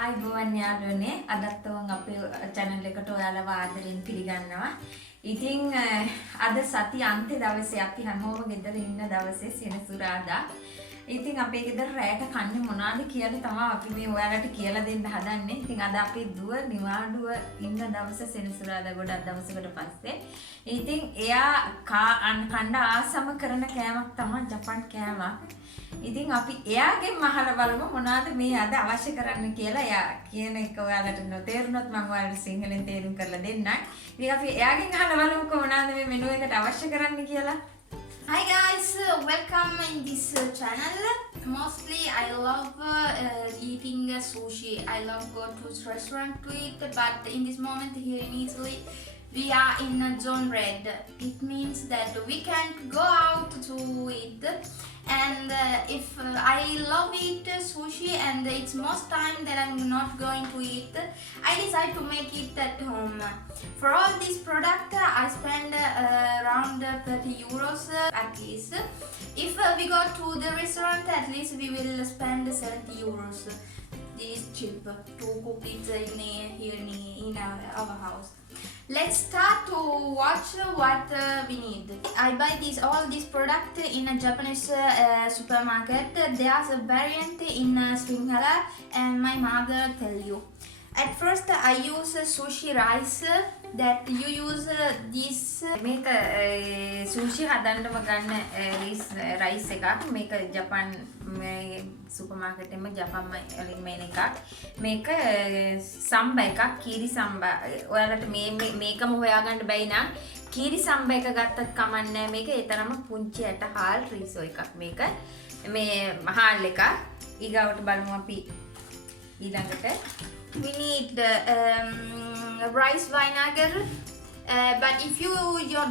ආයිබෝවන් යාළුවනේ අදත් අපේ channel එකට ඔයාලව ආදරෙන් පිළිගන්නවා. ඉතින් අද සති අන්තිම දවසේ අපි හැමෝම ගෙදර ඉන්න දවසේ සෙනසුරාදා. ඉතින් අපේ ගෙදර රැයට කන්නේ මොනවාද කියලා තමයි අපි මේ ඔයාලට කියලා දෙන්න හදන්නේ. ඉතින් අද අපේ දුව නිවාඩුව ඉන්න දවසේ සෙනසුරාදා ගොඩක් දවසකට පස්සේ. ඉතින් එයා කන්න ආසම කරන කෑමක් තමයි ජපන් කෑමක්. ඉතින් අපි එයාගෙන් අහලා බලමු මොනවාද මේ අද අවශ්‍ය කරන්න කියලා. එයා කියන එක ඔයාලට නොතේරුනොත් මම ඔයාලට සිංහලෙන් තේරුම් කරලා දෙන්නම්. ඉතින් අපි එයාගෙන් අහලා බලමු මොනවාද මේ මෙනු එකට අවශ්‍ය කරන්න කියලා. Hi guys, welcome in this channel. Mostly I love eating sushi. I love go to restaurant to eat, but in this moment here in Italy we are in zone red. It means that we can't go out to eat. And if I love eat sushi and it's most time that I'm not going to eat, I decide to make it at home. For all this product I spend around 30 euros at least. If we go to the restaurant, at least we will spend 70 euros. This is cheap to cook it here in our house. Let's start to watch what we need. I buy all these product in a Japanese supermarket. There's a variant in Sinhala and my mother tell you. At first I use sushi rice that you use this මේක සූෂි හදන්නම ගන්න rice එකක්. මේක ජපන් super market එකේ ජපන් වලින් මේන එකක්. මේක සම්බා එකක්, කීරි සම්බා. ඔයාලට මේකම හොයාගන්න බැයි නම් කීරි සම්බා එක ගත්තත් කමන්නේ. මේක ඒ තරම පුංචි ඇට හාල් රීසෝ එකක්. මේක මේ හාල් එක. ඊගාවට බලමු අපි ඊළඟට. We need rice vinegar, but if you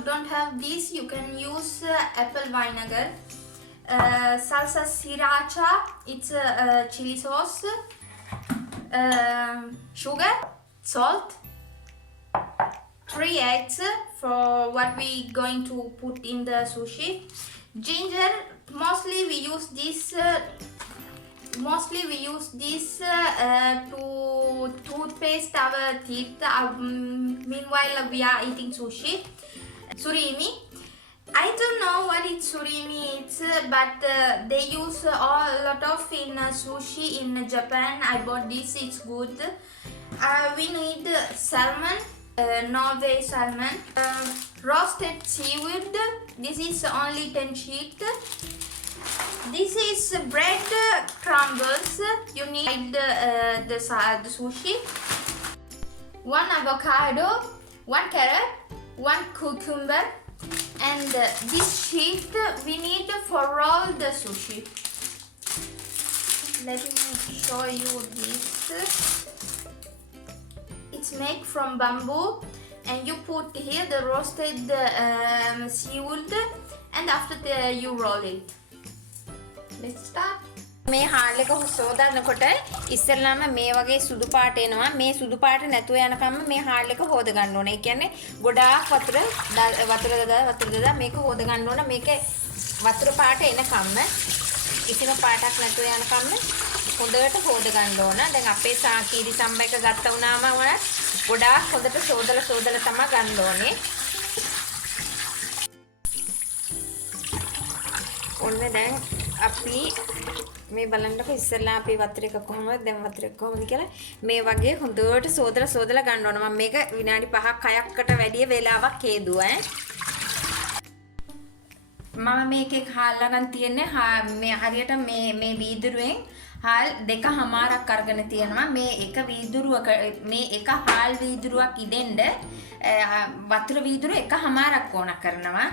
don't have this, you can use apple vinegar. Salsa sriracha, it's chili sauce. Sugar, salt, 3 eggs for what we going to put in the sushi. Ginger, mostly we use this to toothpaste our teeth. Meanwhile we are eating sushi. Surimi, I don't know what surimi is, but they use a lot of in sushi in Japan. I bought this, it's good. We need salmon, Norway salmon, roasted seaweed. This is only 10 sheet. This is bread crumbles. You need the sushi. 1 avocado, 1 carrot, 1 cucumber, and this sheet we need for all the sushi. Let me show you this. It's made from bamboo, and you put here the roasted seaweed, and after you roll it. Let's start. මේ හාල් එක හොදනකොට ඉස්සෙල්ලාම මේ වගේ සුදු පාට එනවා. මේ සුදු පාට නැතුව යනකම් මේ හාල් එක හොද ගන්න ඕනේ. ඒ කියන්නේ ගොඩාක් වතුර දාලා මේක හොද ගන්න ඕනේ. මේකේ වතුර පාට එනකම් කිසිම පාටක් නැතුව යනකම් හොඳට හොද ගන්න ඕන. දැන් අපේ සාකීරි සම්බා එක ගත්ත වුණාම ගොඩාක් හොඳට සෝදලා තමයි ගන්න ඕනේ. ඔන්න දැන් අපි මේ බලන්නකො ඉස්සෙල්ලා අපි වතුර එක කොහොමද දැන් වතුර එක කොහොමද කියලා මේ වගේ හොඳට සෝදලා ගන්න ඕන. මම මේක විනාඩි 5ක් 6කට වැඩි වෙලාවක් හේදුවා. මම මේකේ හාල් ගන්න තියන්නේ මේ හරියට මේ වීදුරුවෙන් හාල් 2කමාරක් අරගෙන තියෙනවා. මේ එක වීදුරුවක මේ එක හාල් වීදුරුවක් ඉදෙන්න වතුර වීදුරුව 1කමාරක් ඕන කරනවා.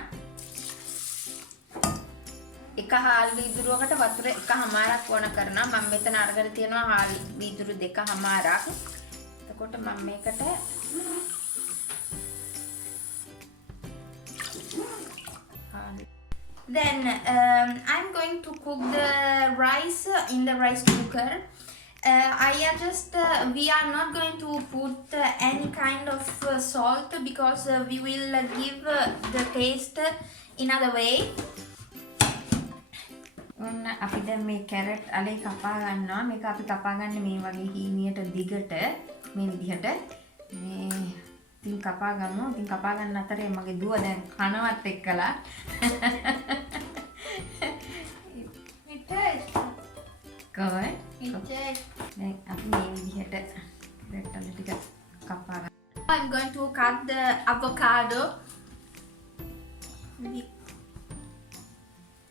එක හාල් වීදුරුවකට වතුර 1කමාරක් ඕන කරනවා. මම මෙතන අරගෙන තියෙනවා හාල් වීදුරු 2කමාරක්. එතකොට මම මේකට Then I'm going to cook the rice in the rice cooker. We are not going to put any kind of salt because we will give the taste in other way. ඔන්න අපි දැන් මේ කැරට් අලේ කපා ගන්නවා. මේක අපි කපා ගන්න මේ වගේ හීනියට දිගට මේ විදිහට. මේ ඉතින් කපා ගමු. ඉතින් කපා ගන්න අතරේ මගේ දුව දැන් කනවත් එක්කලා කොහොමද? දැන් අපි මේ විදිහට කැරට් අල ටික කපා ගන්න. I'm going to cut the avocado.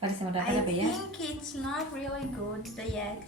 පරිස්සමට I අතල බෙය. think it's not really good yet.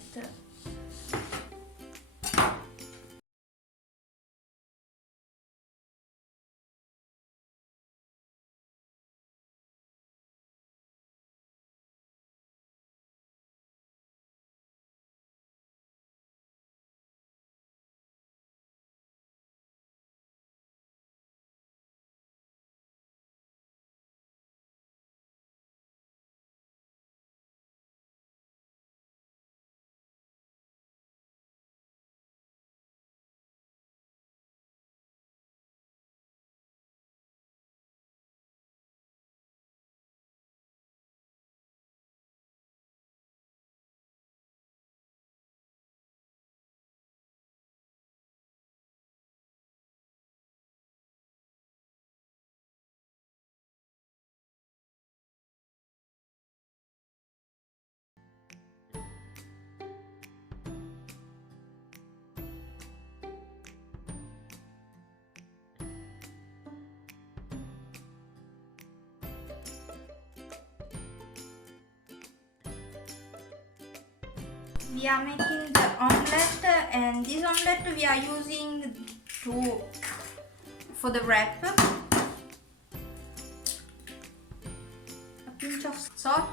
We are making the omelette, and this omelette we are using for the wrap. A pinch of salt.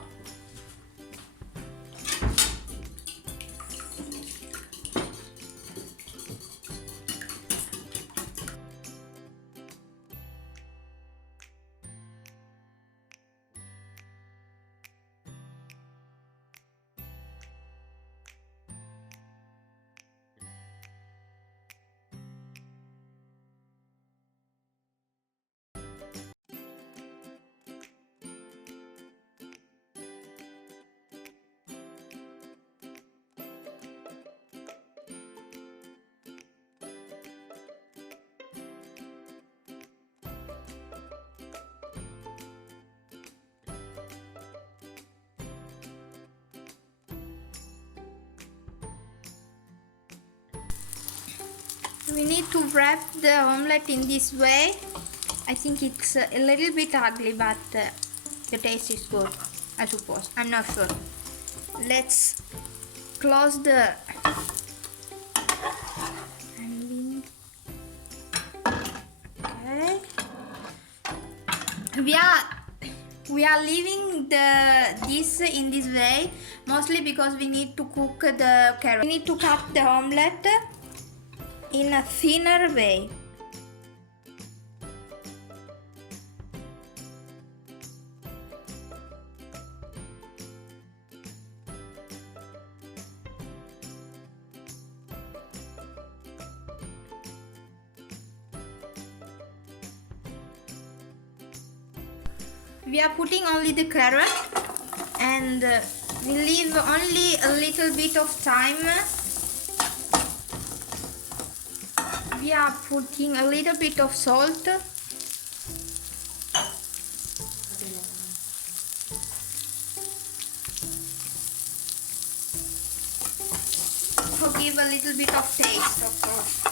We need to wrap the omelette in this way. I think it's a little bit ugly, but the taste is good, I suppose. I'm not sure. Let's close the handling. Okay. We are leaving this in this way mostly because we need to cook the carrot. We need to cut the omelette in a thinner way. We are putting only the carrot, and we leave only a little bit of time. We are putting a little bit of salt. To give a little bit of taste, of course.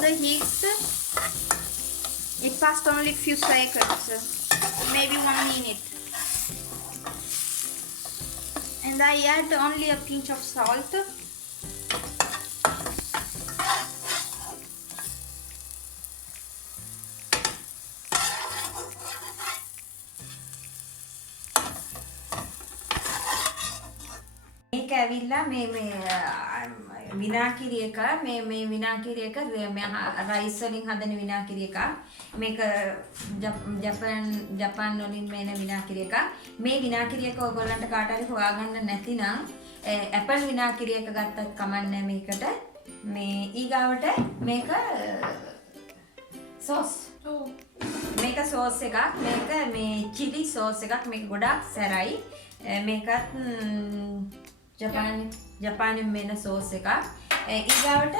The heat. It passed only a few seconds, maybe 1 minute, and I add only a pinch of salt. මේක ඇවිල්ලා මේ විනාකිරි එක මේ විනාකිරි එක rice වලින් හදන විනාකිරි එක මේක ජපාන් වලින් මේන විනාකිරි එක මේ විනාකිරි එක ඔයගොල්ලන්ට කාට හරි හොයාගන්න නැතිනම් ඇපල් විනාකිරි එක ගත්තත් කමන්නේ මේකට. මේ ඊගාවට මේක සෝස්. මේක සෝස් එකක්. මේක මේ චිලි සෝස් එකක්. මේක ගොඩාක් සැරයි. මේකත් ජපානයෙන් මෙන සෝස් එකක්. ඊගාවට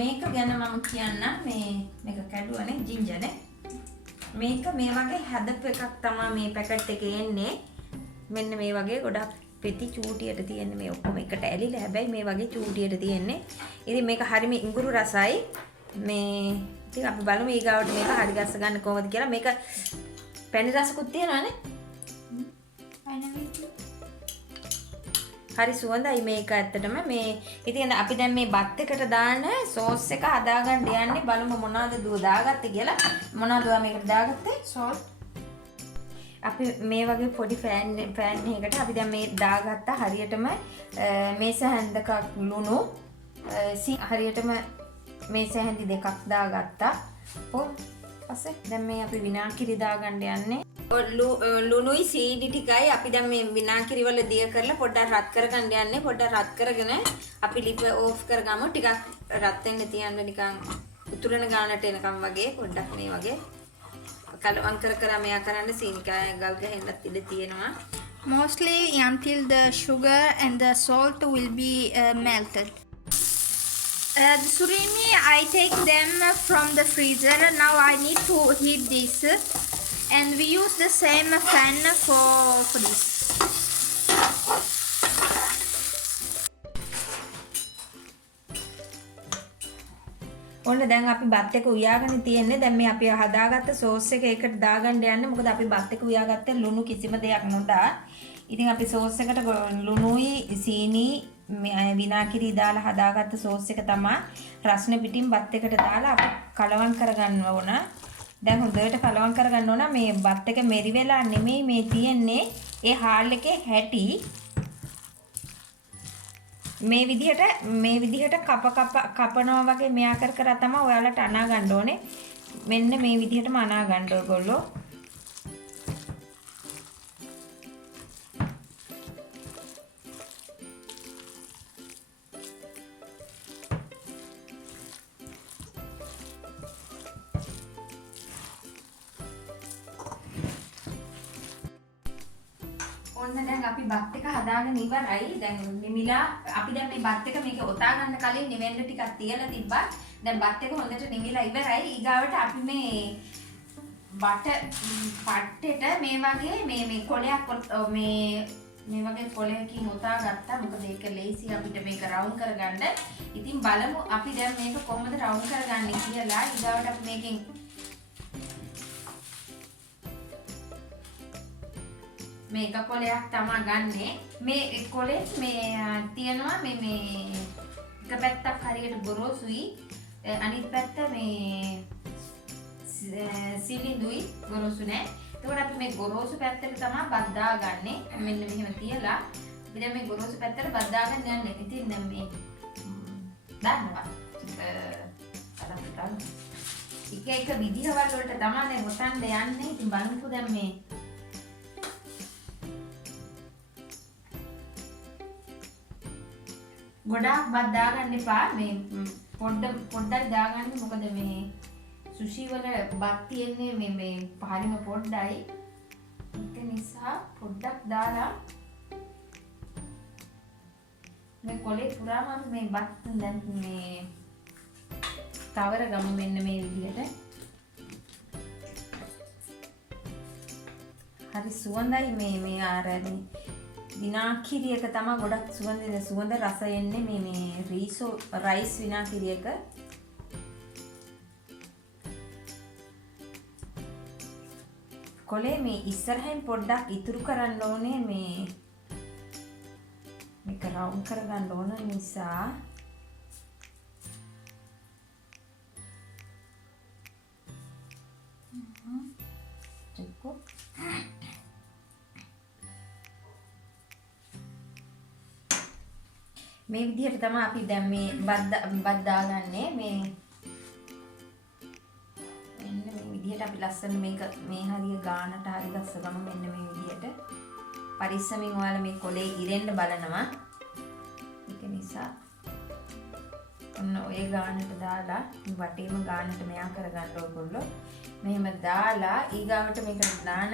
මේක ගැන මම කියන්නම්. මේක කැඩුවනේ ජින්ජර්නේ. මේක මේ වගේ හදපු එකක් තමයි මේ පැකට් එකේ එන්නේ. මෙන්න මේ වගේ ගොඩක් පෙති චූටියට තියෙන්නේ මේ ඔක්කොම එකට ඇලිලා. හැබැයි මේ වගේ චූටියට තියෙන්නේ. ඉතින් මේක හරිම ඉඟුරු රසයි. මේ ඉතින් අපි බලමු ඊගාවට මේක හරි ගස්ස ගන්න කොහොමද කියලා. මේක පැණි රසකුත් තියෙනවානේ. හරි සුවඳයි මේක ඇත්තටම. මේ ඉතින් අපි දැන් මේ බත් එකට දාන සෝස් එක හදාගන්න යන්නේ. බලමු මොනවද දුව දාගත්තේ කියලා. මොනවද මේකට දාගත්තේ? සෝල්ට්. අපි මේ වගේ පොඩි පෑන් එකකට අපි දැන් මේ දාගත්තා. හරියටම මේස හැන්දක ලුණු හරියටම මේස හැන්දි දෙකක් දාගත්තා. පස්සේ දැන් මේ අපි විනාකිරි දාගන්න යන්නේ. ලුණුයි සීනි ටිකයි අපි දැන් මේ විනාකිරි වල දිය කරලා පොඩ්ඩක් රත් කරගන්න යන්නේ. පොඩ්ඩක් රත් කරගෙන අපි ලිප ඕෆ් කරගමු. ටිකක් රත් වෙන්න තියන්න නිකන් උතුරන ගානට එනකම් වගේ පොඩ්ඩක් මේ වගේ කලවම් කර මෙයා කරන්න සීනි ගල් ගහෙන්නත් ඉඩ තියෙනවා. Mostly until the sugar and the salt will be melted. The surimi, I take them from the freezer. Now I need to heat this, and we use the same pan for this. ඔන්න දැන් අපි බත් එක උයාගෙන තියෙන්නේ. දැන් මේ අපි හදාගත්ත සෝස් එක ඒකට දාගන්න යන්නේ. මොකද අපි බත් එක උයාගත්තේ ලුණු කිසිම දෙයක් නොදා. ඉතින් අපි සෝස් එකට ලුණුයි සීනි විනාකිරි දාලා හදාගත්ත සෝස් එක තමයි රස්නේ පිටින් බත් එකට දාලා අපි කලවම් කරගන්න ඕන. දැන් හොඳට කලවම් කරගන්න ඕන. මේ බත් එක මෙරි වෙලා නෙමෙයි මේ තියෙන්නේ. ඒ හාල් එකේ හැටි මේ විදිහට කපනවා වගේ මෙයා කර තමයි ඔයාලට අනා ගන්න ඕනේ. මෙන්න මේ විදිහටම අනා ගන්න ඕගොල්ලෝ. ඔන්න දැන් අපි බත් එක හදාගෙන ඉවරයි. දැන් නිමිලා අපි දැන් මේ බත් එක මේක ඔතා ගන්න කලින් නිවෙන්න ටිකක් තියලා තිබ්බා. දැන් බත් එක හොඳට නිවිලා ඉවරයි. ඊගාවට අපි මේ පට්ටෙට මේ වගේ මේ කොලයක් මේ වගේ කොලයකින් ඔතා ගත්තා. මොකද ඒක ලේසි අපිට මේක රවුන්ඩ් කරගන්න. ඉතින් බලමු අපි දැන් මේක කොහොමද රවුන්ඩ් කරගන්නේ කියලා. ඊගාවට අපි මේකෙන් මේක කොලයක් තමයි ගන්නෙ. මේ කොලේ මේ තියෙනවා මේ එක පැත්තක් හරියට ගොරෝසුයි, අනිත් පැත්ත මේ සිලිඳුයි, ගොරෝසු නෑ. එතකොට අපි මේ ගොරෝසු පැත්තට තමයි බත් දාගන්නේ. මෙන්න මෙහෙම තියලා අපි දැන් මේ ගොරෝසු පැත්තට බත් දාගන්න යන්නේ. ඉතින් දැන් මේ දාන්නවා. එක විදිහවල් වලට තමයි දැන් ඔතන්න යන්නේ. ඉතින් බලමුකෝ දැන් මේ ගොඩාක් බත් දාගන්න එපා. මේ පොඩ්ඩක් දාගන්න. මොකද මේ සුෂි වල බත් තියෙන්නේ මේ පහරිම පොඩ්ඩයි. ඒක නිසා පොඩ්ඩක් දාලා මේ කොලේ පුරාම මේ බත් දැන් මේ තවර ගමු මෙන්න මේ විදිහට. හරි සුවඳයි මේ ආරනේ. විනාකිරි එක තමයි ගොඩක් සුවඳ රස එන්නේ මේ රයිස් විනාකිරි එක. කොලේ මේ ඉස්සරහින් පොඩ්ඩක් ඉතුරු කරන්න ඕනේ. මේක රවුන්ඩ් කරගන්න ඕන නිසා මේ විදිහට තමයි අපි දැන් මේ බත් දාගන්නේ. මෙන්න මේ විදිහට අපි ලස්සන මේක මේ හරිය ගානට හරි ගස්සගමු. මෙන්න මේ විදිහට පරිස්සමින් ඔයාලා මේ කොලේ ඉරෙන්න බලනවා. නිසා ඔන්න ඔය ගානට දාලා වටේම ගානට මෙයා කරගන්න ඕගොල්ලෝ. මෙහෙම දාලා ඊගාවට මේකට දාන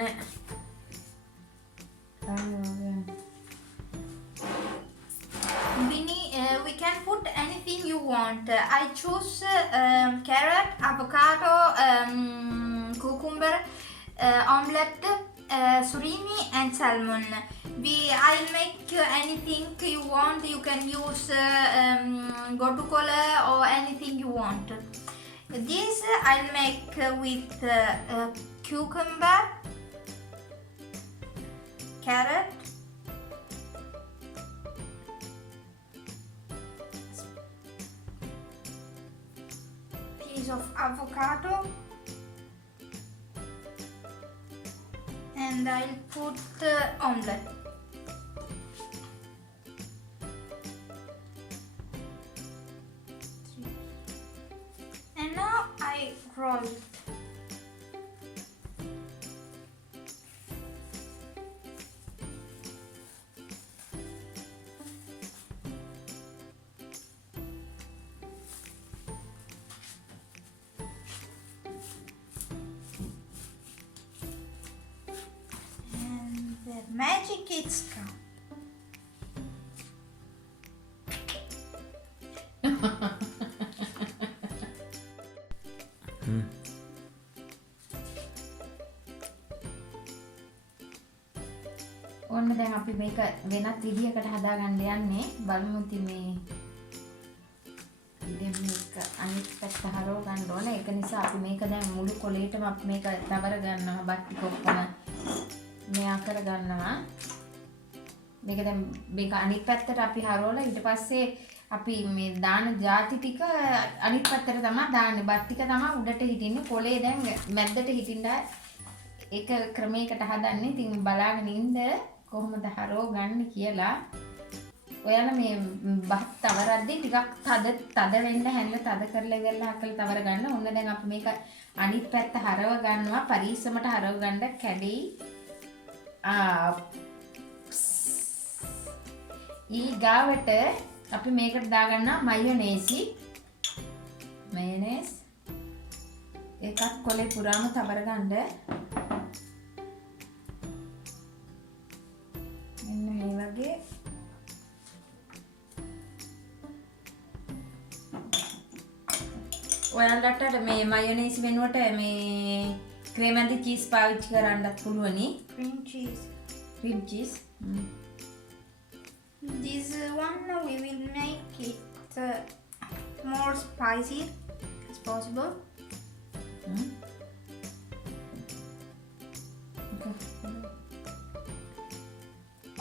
we can put anything you want. I choose carrot, avocado, cucumber, omelette, surimi and salmon. I'll make anything you want. You can use gotukola or anything you want. This I'll make with cucumber, carrot, piece of avocado, and I'll put omelette. And now I roll it. And the magic is come. ඔන්න දැන් අපි මේක වෙනත් විදිහකට හදාගන්න යන්නේ. බලමු ඉතින් මේ ඉතින් මේක අනිත් පැත්ත හරව ගන්න ඕනේ. ඒක නිසා අපි මේක දැන් මුළු කොලේටම අපි මේක තවර ගන්නවා. බත් කොක්කම මෙයා කර ගන්නවා. මේක දැන් මේක අනිත් පැත්තට අපි හරවලා ඊට පස්සේ අපි මේ දාන ಜಾති ටික අනිත් පැත්තට තමයි දාන්නේ. බත් ටික තමයි උඩට හිටින්නේ. කොලේ දැන් මැද්දට හිටින්න ඒක ක්‍රමයකට හදන්නේ. ඉතින් බලාගෙන ඉන්න කොහොමද හරව ගන්න කියලා. ඔයාලා මේ බත් තවරද්දී ටිකක් තද වෙන්න හැල්ල තද කරලා ඉවරලා අකල් තවර ගන්න. ඔන්න දැන් අපි මේක අනිත් පැත්ත හරව ගන්නවා. පරිස්සමට හරව ගන්න කැඩෙයි. ඊගාවට අපි මේකට දාගන්නවා මයොනේසි. මයොනේස් එකක් කොලේ පුරාම තවර ගන්න. මෙන්න මේ වගේ ඔයාලට මේ මයොනේස් වෙනුවට මේ ක්‍රීම් ඇන්ඩ් චීස් පාවිච්චි කරන්නත් පුළුවනි. Cream cheese. Cream cheese. This one we will make it more spicy as possible.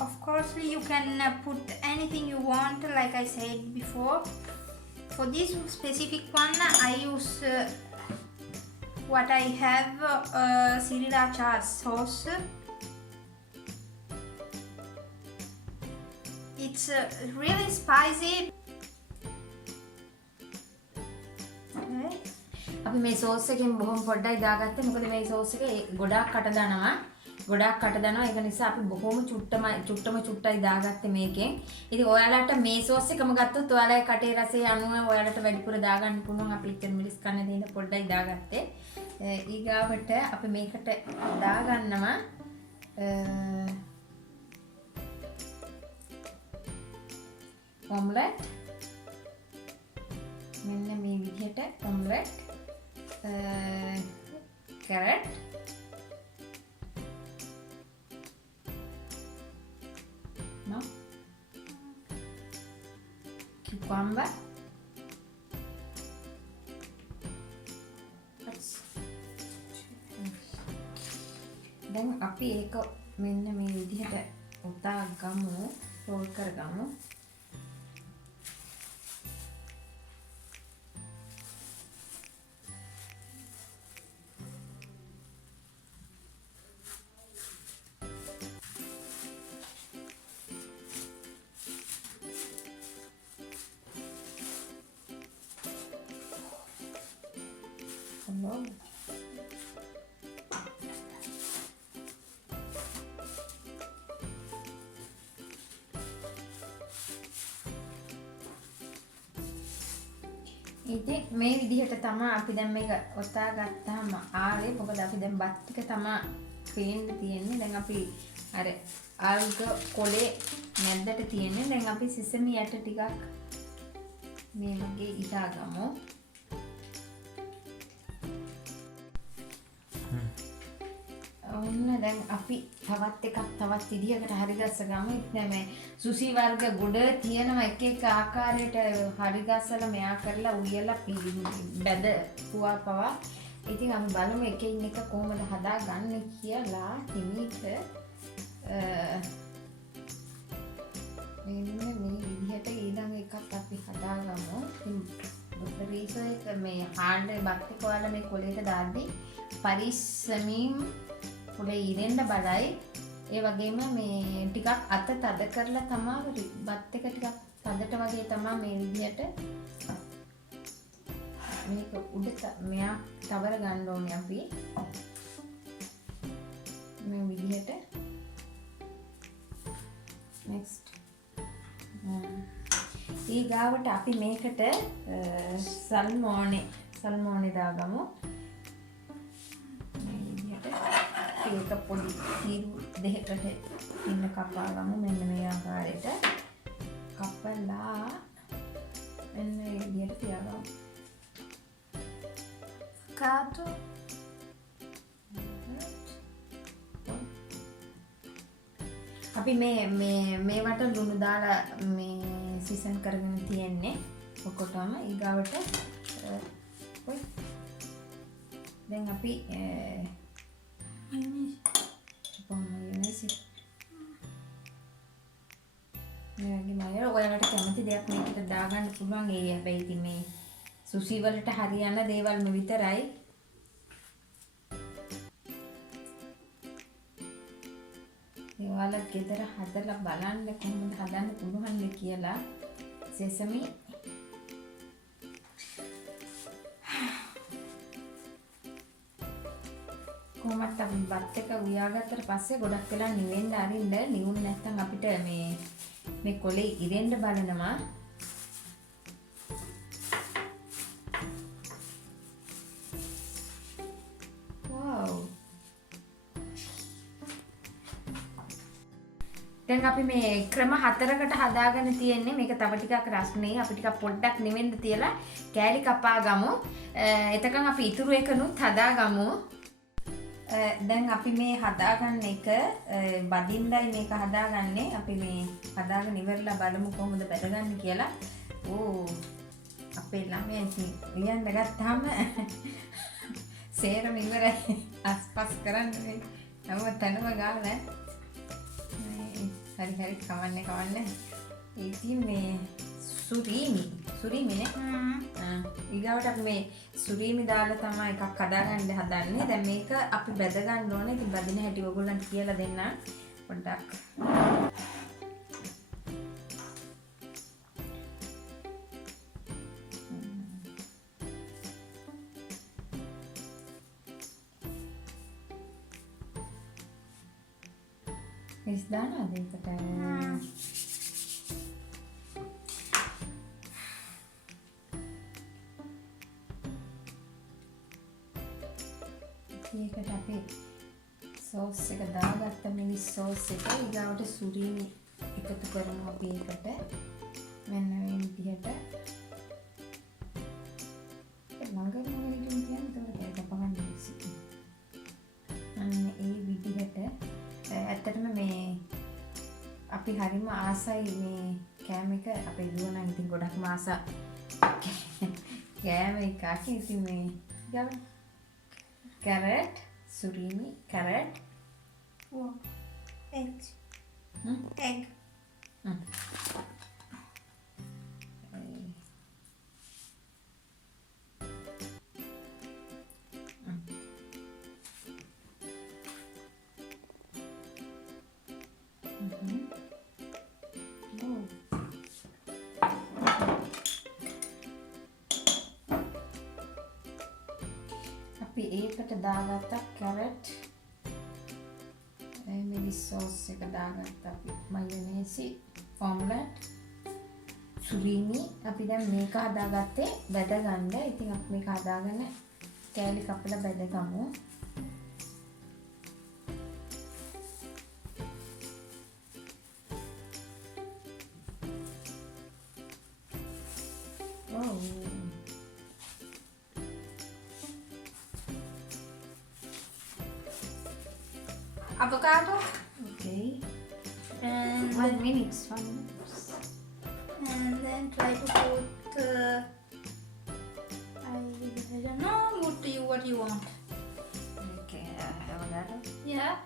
Of course, you can put anything you want, like I said before. For this specific one, I use what I have, sriracha sauce. It's really spicy. අපි මේ sauce එකෙන් බොහොම පොඩ්ඩයි දාගත්තේ. මොකද මේ sauce එකේ ගොඩාක් කට දානවා. ඒක නිසා අපි බොහොම චුට්ටයි දාගත්තේ මේකෙන්. ඉතින් ඔයාලට මේ සෝස් එකම ගත්තොත් ඔයාලගේ කටේ රසය අනුව ඔයාලට වැඩිපුර දාගන්න පුළුවන්. අපි ඉතින් මිරිස් කන්න දෙන්න පොඩ්ඩයි දාගත්තේ. ඊගාවට අපි මේකට දාගන්නවා omelette. මෙන්න මේ විදිහට omelette, carrot, cucumber, දැන් අපි ඒක මෙන්න මේ විදිහට උතා ගමු, රෝල් කරගමු. Hello. ඉතින් මේ විදිහට තමයි අපි දැන් මේක ඔතා ගත්තාම ආවේ. මොකද අපි දැන් බත් ටික තමයි පේන්න තියෙන්නේ. දැන් අපි අර ආල්ග කොලේ මැද්දට තියෙන්නේ. දැන් අපි සිසමි යට ටිකක් මේ වගේ ඉතාගමු. ඔන්න දැන් අපි තවත් විදිහකට හරි ගස්ස ගමු. දැන් මේ සුසි වර්ග ගොඩ තියෙනවා එක එක ආකාරයට හරි ගස්සලා මෙයා කරලා උයලා බැද පුවා පවා. ඉතින් අපි බලමු එකින් එක කොහොමද හදාගන්නේ කියලා. හිමීට මෙන්න මේ විදිහට ඊළඟ එකක් අපි හදාගමු. ඉතින් රීසෙක මේ හාන්ඩ් බත් එක ඔයාලා මේ කොලේට දාද්දි පරිස්සමින් පොඩේ ඉරෙන්න බලයි. ඒ වගේම මේ ටිකක් අත තද කරලා තමයි බත් එක ටිකක් තදට වගේ තමයි මේ විදිහට මේක උඩට මෙයා තවර ගන්න ඕනේ අපි. මේ විදිහට next ඊගාවට අපි මේකට සල්මෝනේ දාගමු. ඒක පොඩි කීරු දෙකකට ඉන්න කපාගමු. මෙන්න මේ ආකාරයට කපලා මෙන්න මේ විදිහට තියාගමු. කාටු අපි මේවට ලුණු දාලා මේ සීසන් කරගෙන තියෙන්නේ ඔකොටම. ඊගාවට දැන් අපි ඔයාලට කැමති දෙයක් මේකට දාගන්න පුළුවන්. ඒ හැබැයි ඉතින් මේ සුසි වලට හරියන දේවල්ම විතරයි. ඔයාලා ගෙදර හදලා බලන්න කොහොමද හදන්න පුළුවන්ද කියලා. සෙසමි කොහොමද අපි බත් එක උයාගත්තට පස්සේ ගොඩක් වෙලා නිවෙන්න අරින්න. නිවුනේ නැත්නම් අපිට මේ කොලේ ඉරෙන්න බලනවා. වව්. දැන් අපි මේ ක්‍රම 4කට හදාගෙන තියෙන්නේ. මේක තව ටිකක් රස්නේ. අපි ටිකක් පොඩ්ඩක් නිවෙන්න තියලා කෑලි කපා ගමු. එතකන් අපි ඉතුරු එකනුත් හදාගමු. දැන් අපි මේ හදාගන්න එක බදින්නයි මේක හදාගන්නේ. අපි මේ හදාගෙන ඉවරලා බලමු කොහොමද බැදගන්නේ කියලා. ඕ අපේ ළමයා ඉතින් ලියන්න ගත්තාම සේරම ඉවරයි. අස්පස් කරන්න මේ හැම තැනම ගාලා හරි කවන්නේ. ඉතින් මේ සුරීමිනේ. ඊගාවට අපි මේ සුරීමි දාලා තමයි එකක් හදාගන්න හදන්නේ. දැන් මේක අපි බැද ගන්න ඕනේ. ඉතින් බදින හැටි ඔයගොල්ලන්ට කියලා දෙන්න පොඩ්ඩක්. ඉස් දානවද ඒකට? ඒකට අපි සෝස් එක දාගත්ත මිනිස් සෝස් එක. ඊගාවට සුරීමි එකතු කරමු අපි ඒකට. මෙන්න මේ විදිහට ළඟම වෙලින් කියන්නේ ඒක කපගන්න ඉස්සි. අන්න ඒ විදිහට ඇත්තටම මේ අපි හරිම ආසයි මේ කෑම එක. අපේ දුව නම් ඉතින් ගොඩක්ම ආස කෑම එකක්. ඉතින් මේ ඊගාවට carrot, surimi, carrot. Wow. Egg. Egg. අපි ඒකට දාගත්ත කැරට් මිලි සෝස් එක දාගත්ත අපි මයොනේසි ඔම්ලට් සුරීනි අපි දැන් මේක හදාගත්තේ බැද ගන්න. ඉතින් අපි මේක හදාගෙන කෑලි කපලා බැද ගමු. Avocado. Okay. And 1 minute. 1 minute. and then try to put I don't know what you want. Okay, avocado. Yeah,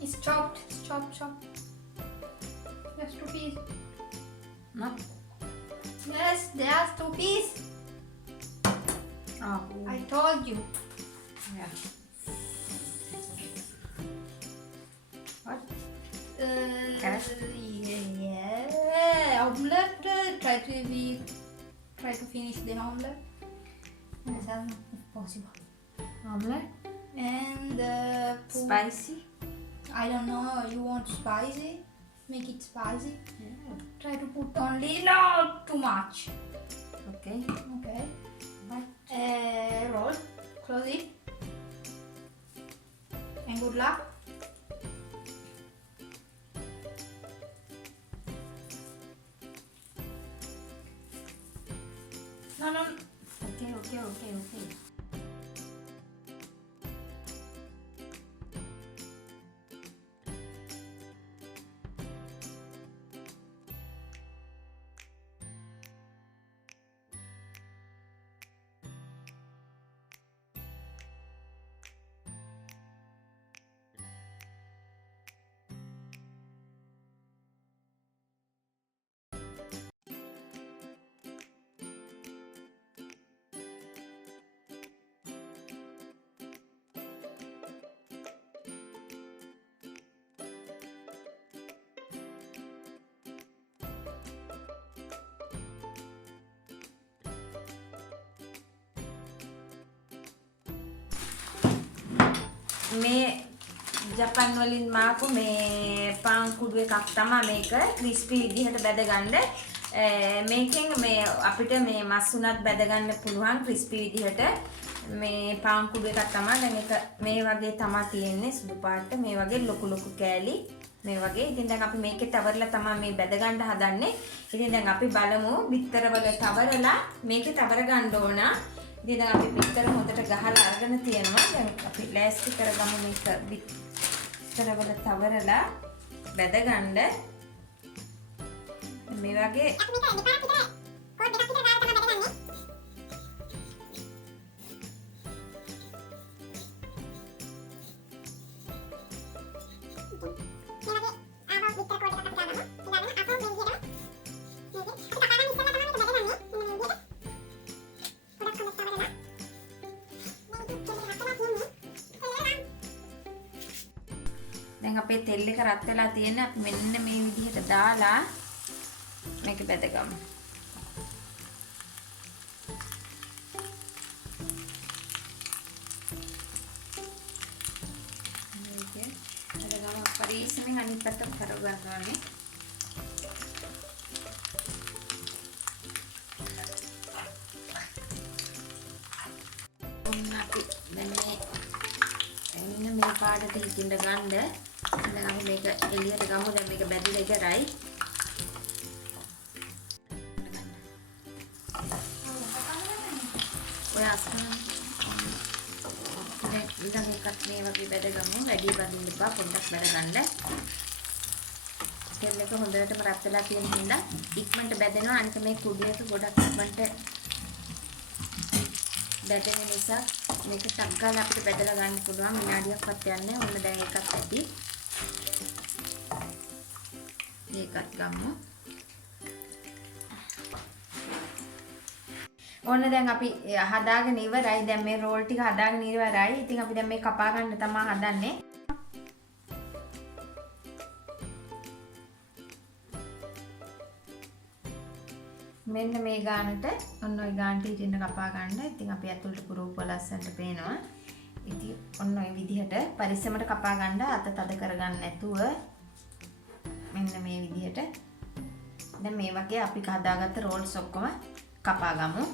it's chopped. Chopped. Just 2 pieces. No. Yes, there's 2 pieces. Oh. I told you. Yeah. What? Carrot? Yeah, omelette. Try to finish the omelette. Yes, if possible. Omelette? And Spicy? I don't know. You want spicy? Make it spicy. Yeah. Try to put only not too much. Okay. Okay. Roll. Close it. And good luck. No. Okay. මේ ජපන් වලින් මාපු මේ පාන් කුඩු එකක් තමයි මේක crispy විදිහට බැද ගන්න. මේකෙන් මේ අපිට මේ මස් උනත් බැද ගන්න පුළුවන් ක්‍රිස්පි විදිහට. මේ පාන් කුඩු එකක් තමයි. දැන් ඒක මේ වගේ තමයි තියෙන්නේ සුදු පාට. මේ වගේ ලොකු කෑලි මේ වගේ. ඉතින් දැන් අපි මේකේ තවරලා තමයි මේ බැද ගන්න හදන්නේ. ඉතින් දැන් අපි බලමු බිත්තර වල තවරලා මේකේ තවර ගන්න ඕන. ඉතින් දැන් අපි බිත්තර හොඳට ගහලා අරගෙන තියෙනවා. දැන් අපි ලෑස්ති කරගමු මේක බිත්තර වල තවරලා බැද ගන්න. මේ වගේ දැන් අපේ තෙල් එක රත් වෙලා තියෙන්නේ. අපි මෙන්න මේ විදිහට දාලා මේක බෙදගමු. මේක බෙදගමු. පරිස්සමෙන් අනිත් පැත්තට කරගන්න ඕනේ. අපි මෙන්න මේ පාටට හිටින්න ගන්න. දැන් අපි මේක එළියට ගමු. දැන් මේක බැදලා ඉවරයි. ඔය අස්න දැන් මේකත් මේ වගේ බැදගමු. වැඩි බඳින්න එපා. පොඩ්ඩක් බැදගන්න. තෙල් එක හොඳටම රත් වෙලා තියෙන හින්දා ඉක්මනට බැදෙනවා. අනික මේ කුඩු එක ගොඩක් ඉක්මනට බැදෙන නිසා මේක ටක් ගාලා අපිට බැදලා ගන්න පුළුවන්. විනාඩියක්වත් යන්නේ. ඔන්න දැන් එකක් ඇති. මේකත් ගමු. ඔන්න දැන් අපි හදාගෙන ඉවරයි. දැන් මේ රෝල් ටික හදාගෙන ඉවරයි. ඉතින් අපි දැන් මේ කපා ගන්න තමයි හදන්නේ. මෙන්න මේ ගානට ඔන්න ඔය ගානට ඉතින් කපා ගන්න. ඉතින් අපි ඇතුළට පුරෝප ලස්සනට පේනවා. ඉතින් ඔන්න ඔය විදිහට පරිස්සමට කපා ගන්න. අත තද කරගන්න නැතුව මෙන්න මේ විදිහට දැන් මේ වගේ අපි හදාගත්ත රෝල්ස් ඔක්කොම කපා ගමු.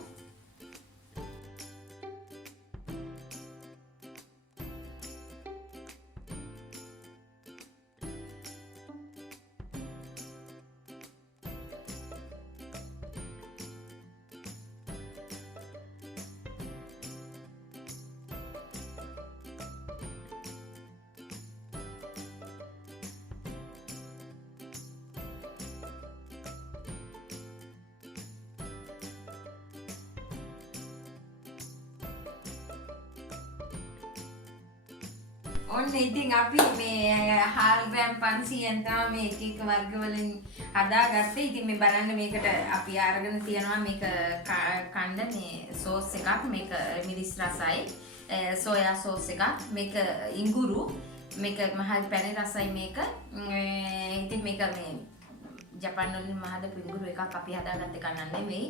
ඔන්න ඉතින් අපි මේ හාල් ග්‍රෑම් 500ෙන් තමයි මේ එක එක වර්ග වලින් හදාගත්තේ. ඉතින් මේ බලන්න මේකට අපි අරගෙන තියනවා මේක කණ්ඩ මේ සෝස් එකක්, මේක මිරිස් රසයි, සෝයා සෝස් එකක්, මේක ඉඟුරු, මේක මහල් පැණි රසයි මේක. ඉතින් මේක මේ ජපාන් වලින් මහදපු ඉඟුරු එකක් අපි හදාගත්තේ කන්න නෙමෙයි.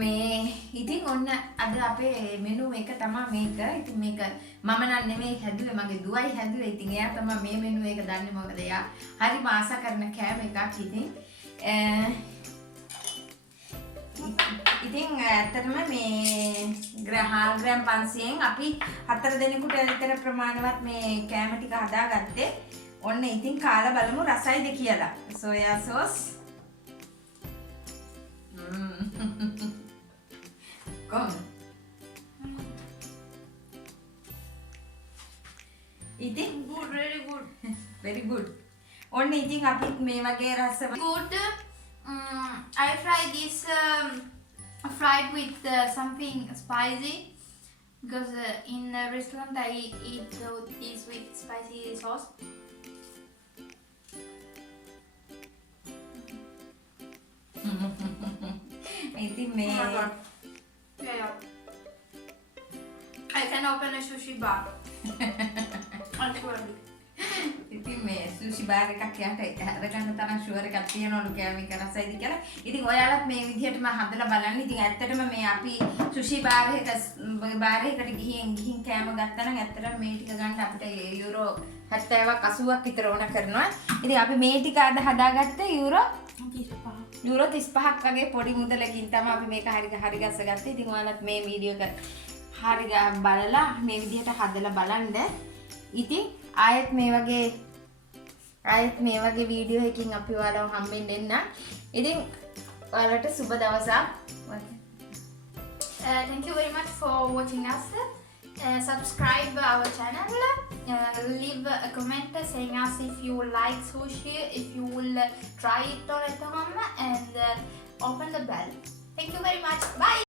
මේ ඉතින් ඔන්න අද අපේ මෙනු එක තමයි මේක. ඉතින් මේක මම නම් නෙමෙයි හැදුවේ, මගේ දුවයි හැදුවේ. ඉතින් එයා තමයි මේ මෙනු එක දන්නේ, මොකද එයා හරිම ආස කරන කෑම එකක්. ඉතින් ඇත්තටම මේ හාල් ග්‍රෑම් 500ෙන් අපි 4 දෙනෙකුට විතර ප්‍රමාණවත් මේ කෑම ටික හදාගත්තේ. ඔන්න ඉතින් කාලා බලමු රසයිද කියලා. සෝයා සෝස් ඉතින් Good, really good. very good. ඔන්න ඉතින් අපි මේ වගේ රස Good. I tried this fried with something spicy because in the restaurant I eat this with spicy sauce. ඉතින් මේ Oh my god. Yeah. I can open a sushi bar. Actually. ඉතින් මේ සුෂි බාර් එකක් යට අරගන්න තරම් ෂුවර් එකක් තියනවලු කෑම එක රසයිද කියලා. ඉතින් ඔයාලත් මේ විදිහටම හදලා බලන්න. ඉතින් ඇත්තටම මේ අපි සුෂි බාර් එකකට ගිහින් කෑම ගත්තා නම් ඇත්තටම මේ ටික ගන්න අපිට යුරෝ 70ක් 80ක් විතර ඕන කරනවා. ඉතින් අපි මේ ටික අද හදාගත්තේ යුරෝ 35ක් වගේ පොඩි මුදලකින් තමයි අපි මේක හරි ගස්සගත්තේ. ඉතින් ඔයාලත් මේ වීඩියෝ එක හරි බලලා මේ විදිහට හදලා බලන්න. ඉතින් ආයෙත් මේ වගේ වීඩියෝ එකකින් අපි ඔයාලව හම්බෙන්න එන්න. ඉතින් ඔයාලට සුබ දවසක්. Thank you very much for watching us. Subscribe our channel. Leave a comment saying us if you like sushi, if you will try it at home, and open the bell. Thank you very much. Bye.